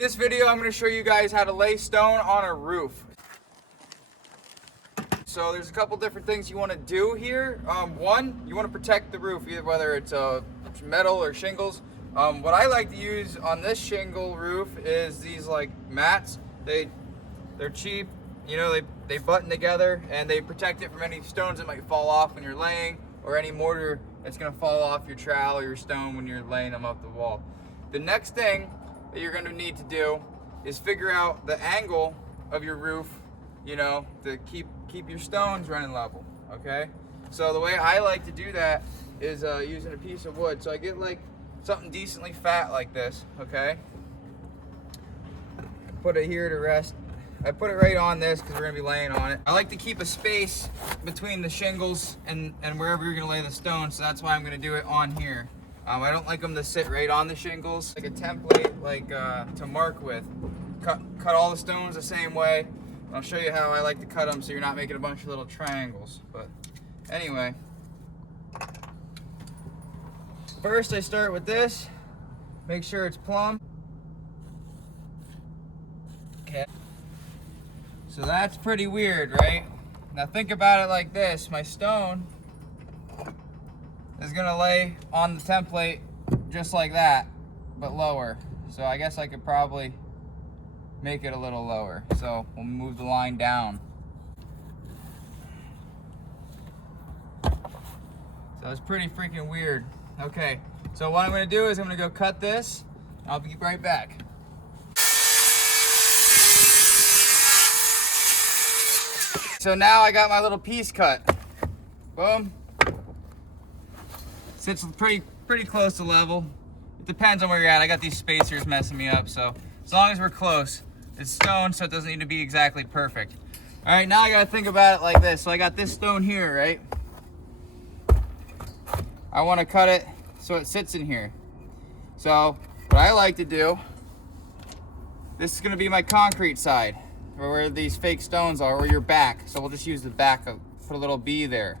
In this video, I'm going to show you guys how to lay stone on a roof. So there's a couple different things you want to do here. One, you want to protect the roof, either whether it's metal or shingles. What I like to use on this shingle roof is these like mats. They're cheap, you know, they button together and they protect it from any stones that might fall off when you're laying, or any mortar that's going to fall off your trowel or your stone when you're laying them up the wall. The next thing that you're going to need to do is figure out the angle of your roof, you know, to keep your stones running level, okay? So the way I like to do that is using a piece of wood. So I get like something decently fat like this, okay? Put it here to rest. I put it right on this because we're gonna be laying on it. I like to keep a space between the shingles and wherever you're gonna lay the stone, so that's why I'm gonna do it on here. I don't like them to sit right on the shingles. Like a template, like to mark with. Cut all the stones the same way. I'll show you how I like to cut them so you're not making a bunch of little triangles. But anyway, first I start with this. Make sure it's plumb. Okay. So that's pretty weird, right? Now think about it like this. My stone is gonna lay on the template just like that, but lower. So I guess I could probably make it a little lower. So we'll move the line down. So it's pretty freaking weird. Okay, so what I'm gonna do is I'm gonna go cut this. I'll be right back. So now I got my little piece cut. Boom. Sits pretty close to level. It depends on where you're at. I got these spacers messing me up, so as long as we're close. It's stone, so it doesn't need to be exactly perfect. All right, now I gotta think about it like this. So I got this stone here, right? I wanna cut it so it sits in here. So what I like to do, this is gonna be my concrete side, or where these fake stones are, or your back. So we'll just use the back, put a little B there.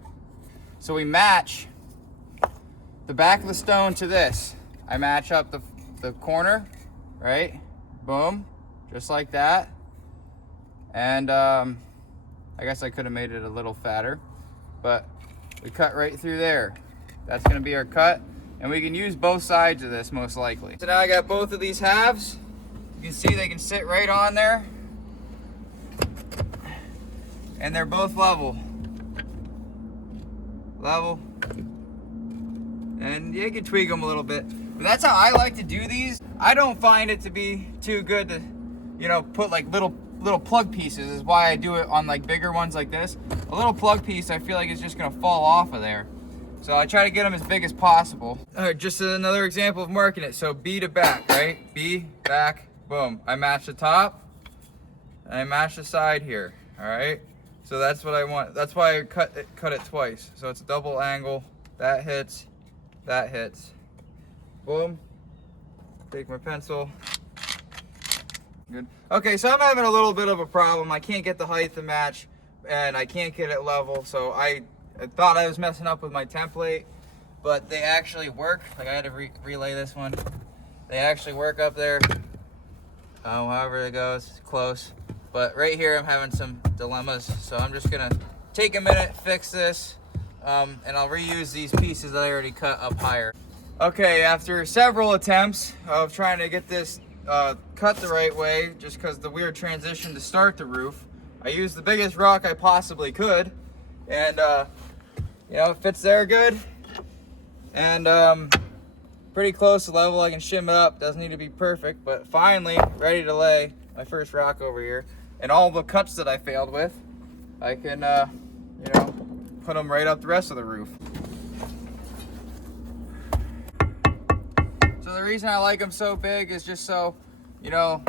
So we match the back of the stone to this. I match up the corner, right? Boom, just like that. And I guess I could have made it a little fatter, but we cut right through there. That's gonna be our cut. And we can use both sides of this most likely. So now I got both of these halves. You can see they can sit right on there. And they're both level. Level. And you can tweak them a little bit. But that's how I like to do these. I don't find it to be too good to, you know, put like little plug pieces. Is why I do it on like bigger ones like this. A little plug piece, I feel like it's just gonna fall off of there. So I try to get them as big as possible. All right, just another example of marking it. So B to back, right? B, back, boom. I match the top, and I match the side here, all right? So that's what I want. That's why I cut it twice. So it's a double angle. That hits, boom. Take my pencil. Good. Okay, so I'm having a little bit of a problem. I can't get the height to match, and I can't get it level. So I thought I was messing up with my template, but they actually work. Like I had to relay this one. They actually work up there. However it goes, close. But right here I'm having some dilemmas, so I'm just gonna take a minute, fix this, and I'll reuse these pieces that I already cut up higher. Okay, after several attempts of trying to get this cut the right way, just because the weird transition to start the roof, I used the biggest rock I possibly could, and you know, it fits there good, and pretty close to level. I can shim it up, doesn't need to be perfect, but finally ready to lay my first rock over here. And all the cuts that I failed with, I can you know, put them right up the rest of the roof. So the reason I like them so big is just so, you know,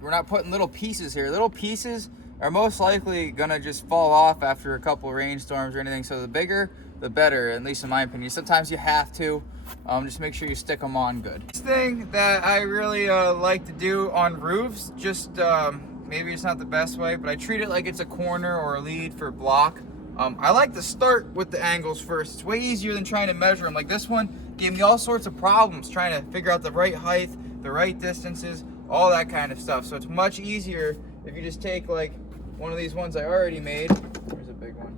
we're not putting little pieces here. Little pieces are most likely gonna just fall off after a couple rainstorms or anything. So the bigger, the better, at least in my opinion. Sometimes you have to, just make sure you stick them on good. This thing that I really like to do on roofs, just maybe it's not the best way, but I treat it like it's a corner or a lead for block. I like to start with the angles first. It's way easier than trying to measure them. Like this one gave me all sorts of problems trying to figure out the right height, the right distances, all that kind of stuff. So it's much easier if you just take like one of these ones I already made. Here's a big one,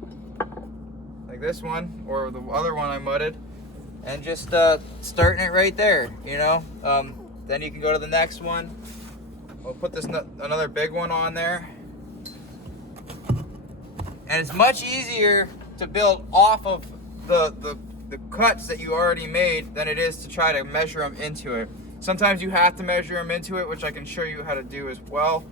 like this one, or the other one I mudded, and just starting it right there, you know. Then you can go to the next one. We'll put this another big one on there, and it's much easier to build off of the cuts that you already made than it is to try to measure them into it. Sometimes you have to measure them into it, which I can show you how to do as well.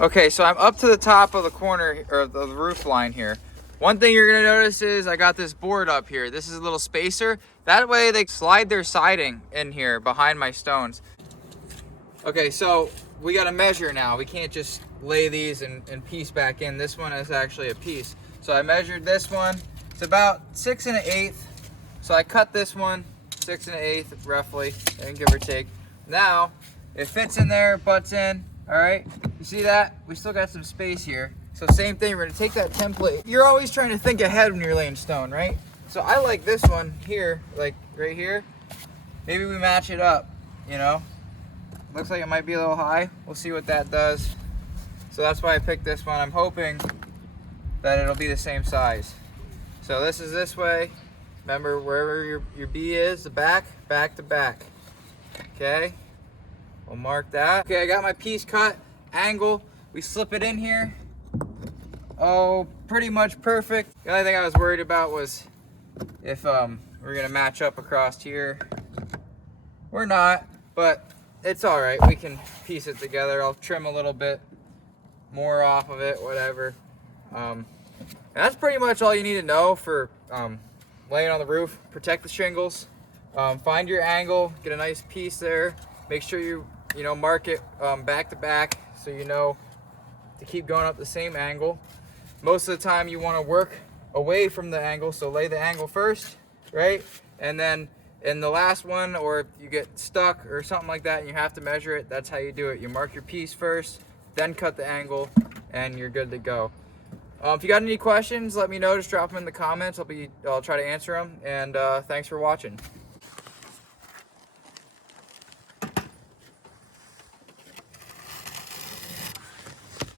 Okay, so I'm up to the top of the corner, or the roof line here. One thing you're gonna notice is I got this board up here. This is a little spacer. That way they slide their siding in here behind my stones. Okay, so we gotta measure now. We can't just lay these and piece back in. This one is actually a piece. So I measured this one. It's about 6 1/8. So I cut this one 6 1/8 roughly, and give or take. Now, it fits in there, butts in. All right, you see that? We still got some space here. So same thing, we're gonna take that template. You're always trying to think ahead when you're laying stone, right? So I like this one here, like right here. Maybe we match it up, you know? Looks like it might be a little high. We'll see what that does. So that's why I picked this one. I'm hoping that it'll be the same size. So this is this way. Remember, wherever your B is, the back to back, okay? We'll mark that. Okay, I got my piece cut, angle. We slip it in here. Oh, pretty much perfect. The only thing I was worried about was if we're gonna match up across here. We're not, but it's all right. We can piece it together. I'll trim a little bit more off of it, whatever. And that's pretty much all you need to know for laying on the roof. Protect the shingles. Find your angle. Get a nice piece there. Make sure you mark it back to back so you know to keep going up the same angle. Most of the time you want to work away from the angle, so lay the angle first, right? And then in the last one, or if you get stuck or something like that and you have to measure it, that's how you do it. You mark your piece first, then cut the angle, and you're good to go. If you got any questions, let me know. Just drop them in the comments. I'll try to answer them. And thanks for watching.